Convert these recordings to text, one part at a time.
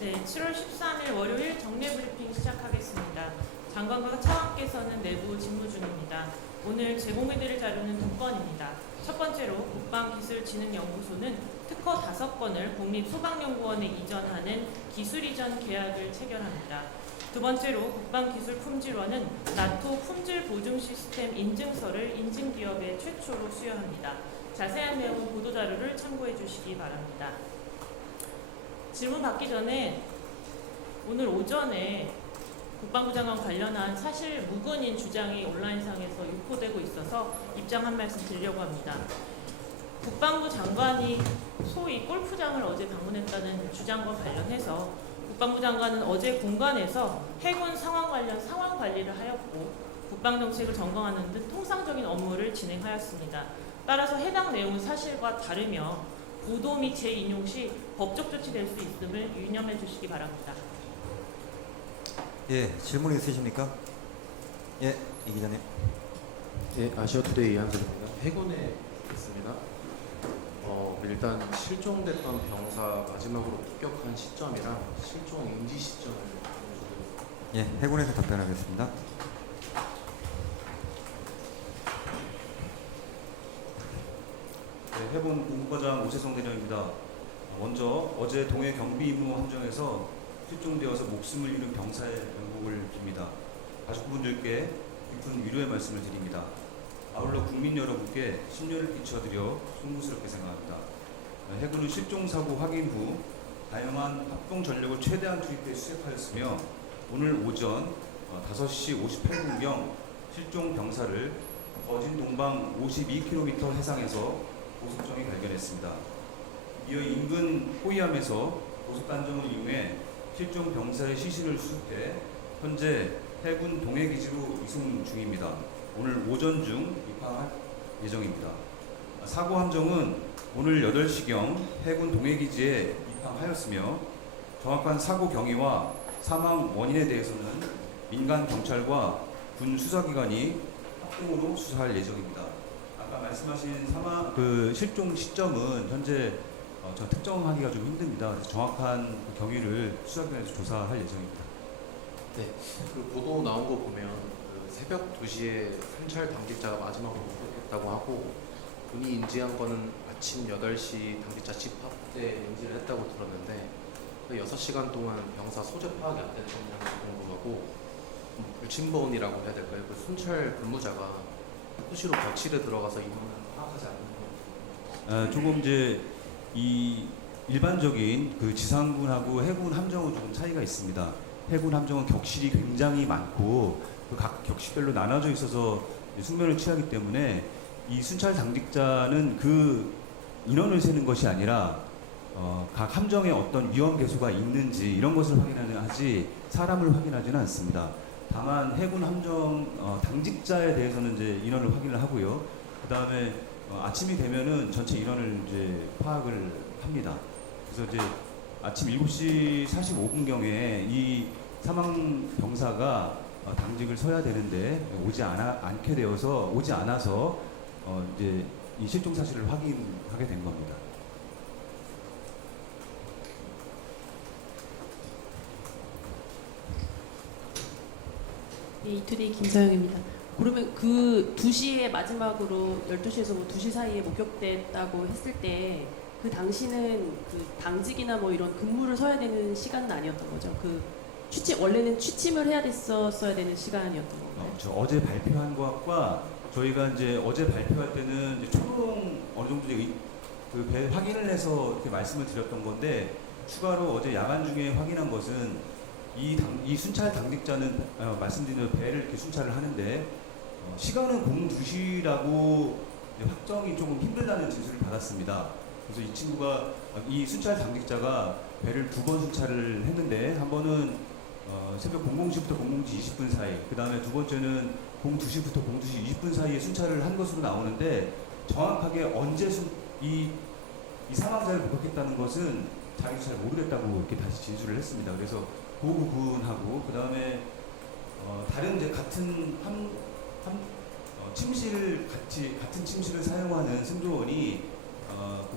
네, 7월 13일 월요일 정례 브리핑 시작하겠습니다. 장관과 차관께서는 내부 직무 중입니다. 오늘 제공해드릴 자료는 두 건입니다. 첫 번째로 국방기술진흥연구소는 특허 5건을 국립소방연구원에 이전하는 기술이전 계약을 체결합니다. 두 번째로 국방기술품질원은 나토 품질보증 시스템 인증서를 인증기업에 최초로 수여합니다. 자세한 내용은 보도자료를 참고해 주시기 바랍니다. 질문 받기 전에 오늘 오전에 국방부 장관 관련한 사실 무근인 주장이 온라인상에서 유포되고 있어서 입장 한 말씀 드리려고 합니다. 국방부 장관이 소위 골프장을 어제 방문했다는 주장과 관련해서 국방부 장관은 어제 공관에서 해군 상황 관련 상황 관리를 하였고 국방정책을 점검하는 등 통상적인 업무를 진행하였습니다. 따라서 해당 내용은 사실과 다르며 보도 및 재인용 시 법적 조치될 수 있음을 유념해 주시기 바랍니다. 예, 질문 있으십니까? 예, 이 기자님. 예, 아시아투데이 이한솔입니다. 해군에 있습니다. 일단 실종됐던 병사 마지막으로 투격한 시점이랑 실종 인지 시점을 예, 해군에서 답변하겠습니다. 네, 해군 공부과장 오세성 대령입니다. 먼저 어제 동해 경비 임무 함정에서 실종되어서 목숨을 잃은 병사의 명복을 빕니다. 가족분들께 깊은 위로의 말씀을 드립니다. 아울러 국민 여러분께 심려를 끼쳐드려 송구스럽게 생각합니다. 해군은 실종사고 확인 후 다양한 합동 전력을 최대한 투입해 수색하였으며 오늘 오전 5시 58분경 실종 병사를 거진 동방 52km 해상에서 고속정이 발견했습니다. 이어 인근 호위함에서 고속단정을 이용해 실종 병사의 시신을 수습해 현재 해군 동해기지로 이송 중입니다. 오늘 오전 중 입항할 예정입니다. 사고 함정은 오늘 8시경 해군 동해기지에 입항하였으며 정확한 사고 경위와 사망 원인에 대해서는 민간 경찰과 군 수사기관이 합동으로 수사할 예정입니다. 아까 말씀하신 실종 시점은 현재 특정하기가 좀 힘듭니다. 그래서 정확한 그 경위를 수사기관에서 조사할 예정입니다. 네, 그 보도 나온 거 보면 그 새벽 2시에 순찰 당직자가 마지막으로 목격했다고 하고 군이 인지한 거는 아침 8시 당직자 집합 때 인지를 했다고 들었는데 그 6시간 동안 병사 소재 파악이 안 됐던 게 궁금하고 불침번이라고 해야 될까요? 그 순찰 근무자가 수시로 벽실에 들어가서 인원을 파악하지 않는 거 조금 이제 이 일반적인 그 지상군하고 해군 함정은 조금 차이가 있습니다. 해군 함정은 격실이 굉장히 많고 그 각 격실별로 나눠져 있어서 숙면을 취하기 때문에 이 순찰 당직자는 그 인원을 세는 것이 아니라 각 함정에 어떤 위험 개수가 있는지 이런 것을 확인하지 사람을 확인하지는 않습니다. 다만 해군 함정 당직자에 대해서는 이제 인원을 확인을 하고요. 그 다음에 아침이 되면은 전체 인원을 이제 파악을 합니다. 그래서 이제 아침 7시 45분경에 이 사망 병사가 당직을 서야 되는데 오지 않아서 이제 이 실종 사실을 확인하게 된 겁니다. 네, 이투데이 김서영입니다. 그러면 그 2시에 마지막으로 12시에서 2시 사이에 목격됐다고 했을 때 그 당시는 그 당직이나 뭐 이런 근무를 서야 되는 시간은 아니었던 거죠? 그 원래는 취침을 해야 됐었어야 되는 시간이었던 건가요? 어제 발표한 것과 저희가 이제 어제 발표할 때는 이제 초동 어느 정도 그 배 확인을 해서 이렇게 말씀을 드렸던 건데 추가로 어제 야간 중에 확인한 것은 이 순찰 당직자는 말씀드린 대로 배를 이렇게 순찰을 하는데 시간은 02시라고 확정이 조금 힘들다는 진술을 받았습니다. 그래서 이 친구가 이 순찰 당직자가 배를 2번 순찰을 했는데 한 번은 새벽 00시부터 00시 20분 사이, 그 다음에 두 번째는 02시부터 02시 20분 사이에 순찰을 한 것으로 나오는데 정확하게 언제 이 사망자를 목격했다는 것은 자기도 잘 모르겠다고 이렇게 다시 진술을 했습니다. 그래서 그 부분하고 그 다음에 다른 이제 같은 같은 침실을 사용하는 승조원이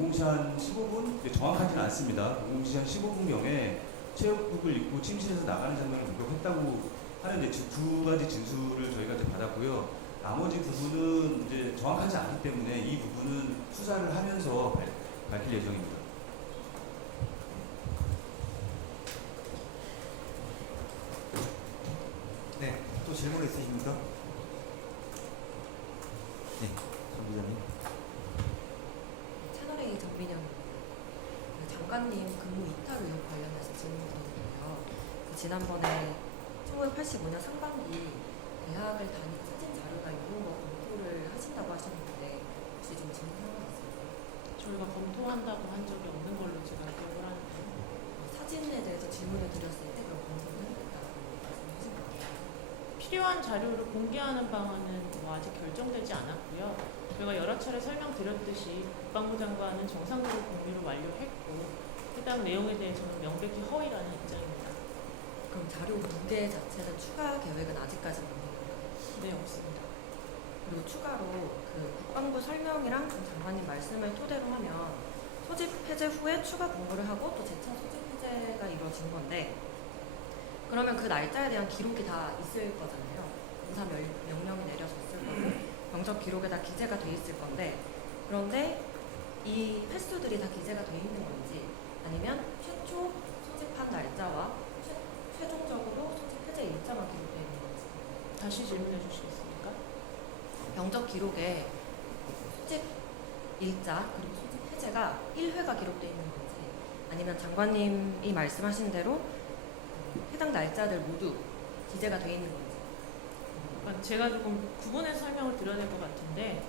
00시 한 15분 정확하지는 않습니다. 00시 한 15분경에 체육복을 입고 침실에서 나가는 장면을 목격했다고 하는데 지금 두 가지 진술을 저희가 이제 받았고요. 나머지 부분은 이제 정확하지 않기 때문에 이 부분은 수사를 하면서 밝힐 예정입니다. 네, 또 질문 있으십니까? 네, 정 기자님. 채널A 정민영입니다. 장관님 근무 이탈 의혹 관련해서 질문드리는데요. 지난번에 1985년 상반기 대학을 다니는 사진 자료나 이런 거 검토를 하신다고 하셨는데 혹시 좀 질문 상황이 있을까요? 저희가 검토한다고 한 적이 없는 걸로 제가 기억을 하는데 사진에 대해서 질문을 드렸을 때 그런 검토를 해야겠다고 말씀하신 거예요. 필요한 자료를 공개하는 방안은 뭐 아직 결정되지 않았고요. 저희가 여러 차례 설명드렸듯이 국방부 장관은 정상적으로 공유를 완료했고 해당 내용에 대해서는 명백히 허위라는 입장입니다. 그럼 자료 공개 자체는 추가 계획은 아직까지는 없는 건가요? 네, 없습니다. 그리고 추가로 그 국방부 설명이랑 좀 장관님 말씀을 토대로 하면 소집 해제 후에 추가 공부를 하고 또 재차 소집 해제가 이루어진 건데 그러면 그 날짜에 대한 기록이 다 있을 거잖아요. 인사 명령이 내려졌을 거고 병적 기록에 다 기재가 돼 있을 건데 그런데 이 횟수들이 다 기재가 돼 있는 건지 아니면 최초 소집한 날짜와 최종적으로 소집 해제 일자만 기록되어 있는 건지 다시 질문해 주시겠습니까? 병적 기록에 소집 일자 그리고 소집 해제가 1회가 기록되어 있는 건지 아니면 장관님이 말씀하신 대로 해당 날짜들 모두 기재가 되어 있는 건지 그러니까 제가 조금 구분해서 설명을 드려야 될 것 같은데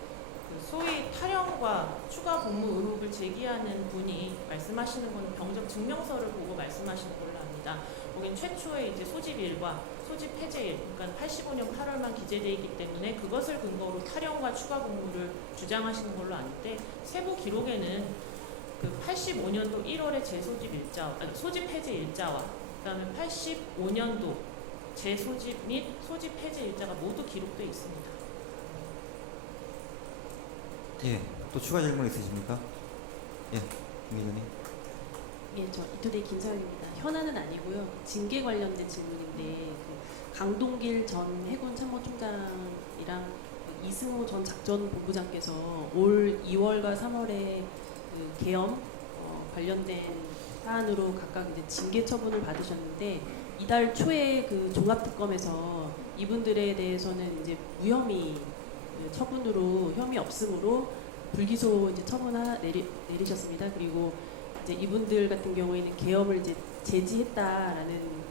그 소위 탈영과 추가 복무 의혹을 제기하는 분이 말씀하시는 거는 병적 증명서를 보고 말씀하시는 걸로 압니다. 거긴 최초의 이제 소집일과 소집 해제일, 그러니까 85년 8월만 기재되어 있기 때문에 그것을 근거로 탈영과 추가 복무를 주장하시는 걸로 아는데 세부 기록에는 그 85년도 1월의 재소집 일자, 아니, 소집 해제 일자와 그다음에 85년도 재소집 및 소집 해제 일자가 모두 기록되어 있습니다. 예, 또 추가 질문 있으십니까? 예, 정 기자님. 예, 저 이투데이 김서영입니다. 현안은 아니고요. 징계 관련된 질문인데 그 강동길 전 해군 참모총장이랑 이승호 전 작전본부장께서 올 2월과 3월에 그 계엄 관련된 사안으로 각각 이제 징계 처분을 받으셨는데 이달 초에 그 종합특검에서 이분들에 대해서는 이제 무혐의 처분으로 혐의 없음으로 불기소 이제 내리셨습니다. 그리고 이제 이분들 같은 경우에는 계엄을 이제 제지했다라는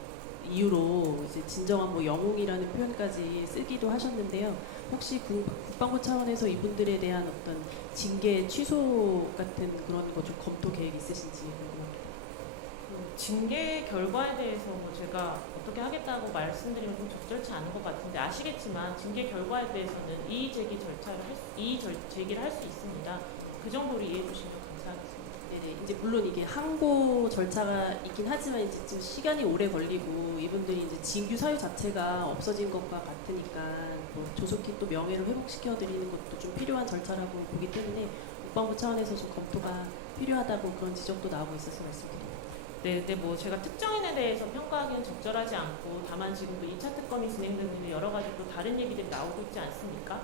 이유로 이제 진정한 뭐 영웅이라는 표현까지 쓰기도 하셨는데요. 혹시 국방부 차원에서 이분들에 대한 어떤 징계 취소 같은 그런 거 좀 검토 계획 있으신지 궁금합니다. 그 징계 결과에 대해서 뭐 제가 어떻게 하겠다고 말씀드리면 좀 적절치 않은 것 같은데 아시겠지만 징계 결과에 대해서는 이의 제기 절차를 제기를 할 수 있습니다. 그 정도로 이해해 주시면 감사하겠습니다. 네네. 이제 물론 이게 항고 절차가 있긴 하지만 이제 좀 시간이 오래 걸리고 이분들이 이제 징규 사유 자체가 없어진 것과 같으니까 뭐 조속히 또 명예를 회복시켜 드리는 것도 좀 필요한 절차라고 보기 때문에 국방부 차원에서 좀 검토가 필요하다고 그런 지적도 나오고 있어서 말씀드립니다. 네, 근데 뭐 제가 특정인에 대해서 평가하기는 적절하지 않고 다만 지금 또 2차 특검이 진행되는 여러 가지 또 다른 얘기들이 나오고 있지 않습니까?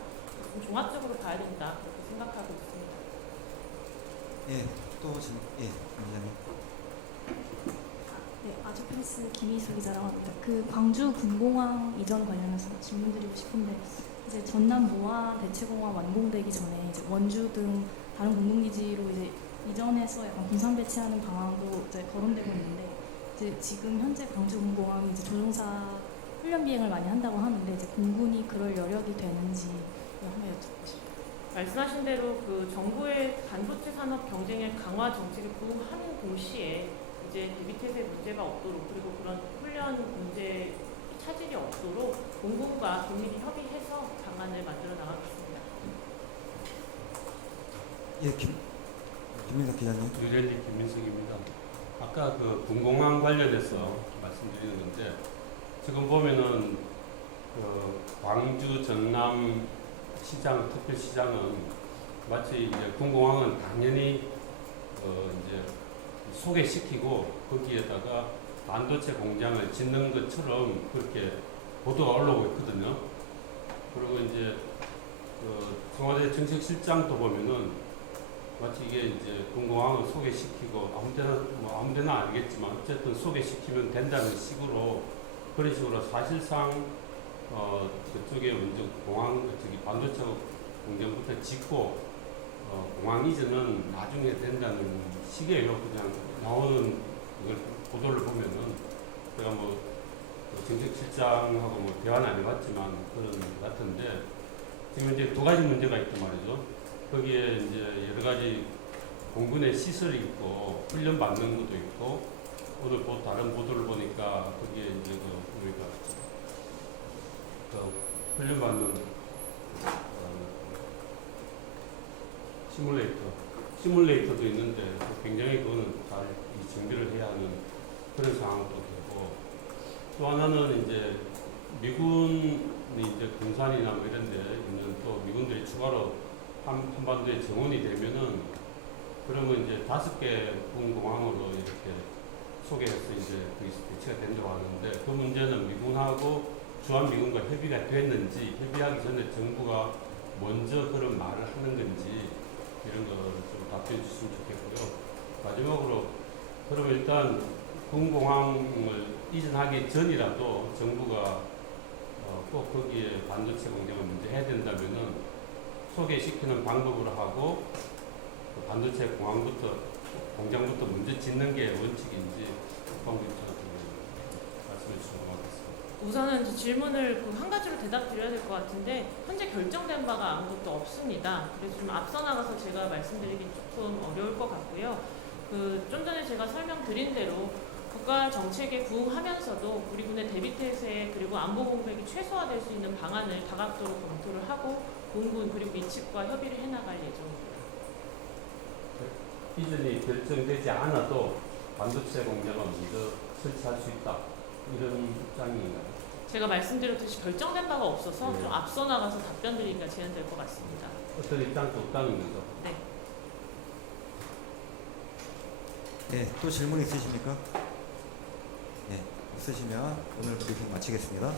좀 종합적으로 봐야 된다 그렇게 생각하고 있습니다. 예, 또 질문. 예, 정 기자님. 네, 아주프레스 김희수 기자라고 합니다. 그 광주 군공항 이전 관련해서 질문드리고 싶은데 이제 전남 모하 대체공항 완공되기 전에 이제 원주 등 다른 공군기지로 이제 이전해서 약간 군산 배치하는 방안도 이제 거론되고 있는데 이제 지금 현재 광주 군공항이 이제 조종사 훈련 비행을 많이 한다고 하는데 이제 공군이 그럴 여력이 되는지 한번 여쭤보고 싶어요. 말씀하신 대로 그 정부의 반도체 산업 경쟁의 강화 정책을 부하는 동시에 이제 대비태세 문제가 없도록 그리고 그런 훈련 문제 차질이 없도록 공군과 긴밀히 협의해서 방안을 만들어 나가겠습니다. 예, 김민석 기자님. 뉴델리 김민석입니다. 아까 그 군공항 관련해서 말씀드리는 건데 지금 보면은 그 광주 전남 시장 특별시장은 마치 이제 군공항은 당연히 이제 소개시키고 거기에다가 반도체 공장을 짓는 것처럼 그렇게 보도가 올라오고 있거든요. 그리고 이제 그 청와대 정책실장도 보면은 마치 이게 이제 군공항을 소개시키고 아무데나 아니겠지만 어쨌든 소개시키면 된다는 식으로 그런 식으로 사실상 그쪽에 먼저 반도체 공장부터 짓고 공항 이전은 나중에 된다는 식이에요. 그냥 나오는 이걸 보도를 보면은 제가 뭐 정책실장하고 뭐 대화는 안 해봤지만 그런 것 같은데 지금 이제 두 가지 문제가 있단 말이죠. 거기에 이제 여러 가지 공군의 시설이 있고 훈련 받는 것도 있고 오늘 다른 보도를 보니까 거기에 이제 우리가 훈련 받는 시뮬레이터도 있는데 굉장히 그거는 잘 정비를 해야 하는 그런 상황도 되고 또 하나는 이제 미군이 이제 군산이나 뭐 이런 데 있는 또 미군들이 추가로 한반도에 정원이 되면은 그러면 이제 5개 군공항으로 이렇게 소개해서 이제 거기서 배치가 된다고 하는데 그 문제는 미군하고 주한미군과 협의가 됐는지 협의하기 전에 정부가 먼저 그런 말을 하는 건지 이런 거 좀 답변해 주시면 좋겠고요. 마지막으로 그러면 일단 군공항을 이전하기 전이라도 정부가 꼭 거기에 반도체 공장을 먼저 해야 된다면은 소개시키는 방법으로 하고 그 반도체 공장부터 먼저 짓는 게 원칙인지 방법이 말씀해 주시면 고맙겠습니다. 우선은 저 질문을 그 한 가지로 대답드려야 될 것 같은데 현재 결정된 바가 아무것도 없습니다. 그래서 좀 앞서 나가서 제가 말씀드리기 조금 어려울 것 같고요. 좀 전에 제가 설명드린 대로 국가 정책에 부응하면서도 우리 군의 대비 태세 그리고 안보 공백이 최소화될 수 있는 방안을 다각도로 검토를 하고 공군 그리고 미측과 협의를 해나갈 예정입니다. 이전이 결정되지 않아도 반도체 공장을 먼저 설치할 수 있다 이런 입장인가요? 제가 말씀드렸듯이 결정된 바가 없어서 네. 좀 앞서 나가서 답변 드리기가 제한될 것 같습니다. 어떤 입장도 없다는 거죠? 네. 네, 또 질문 있으십니까? 네, 없으시면 오늘 브리핑 마치겠습니다.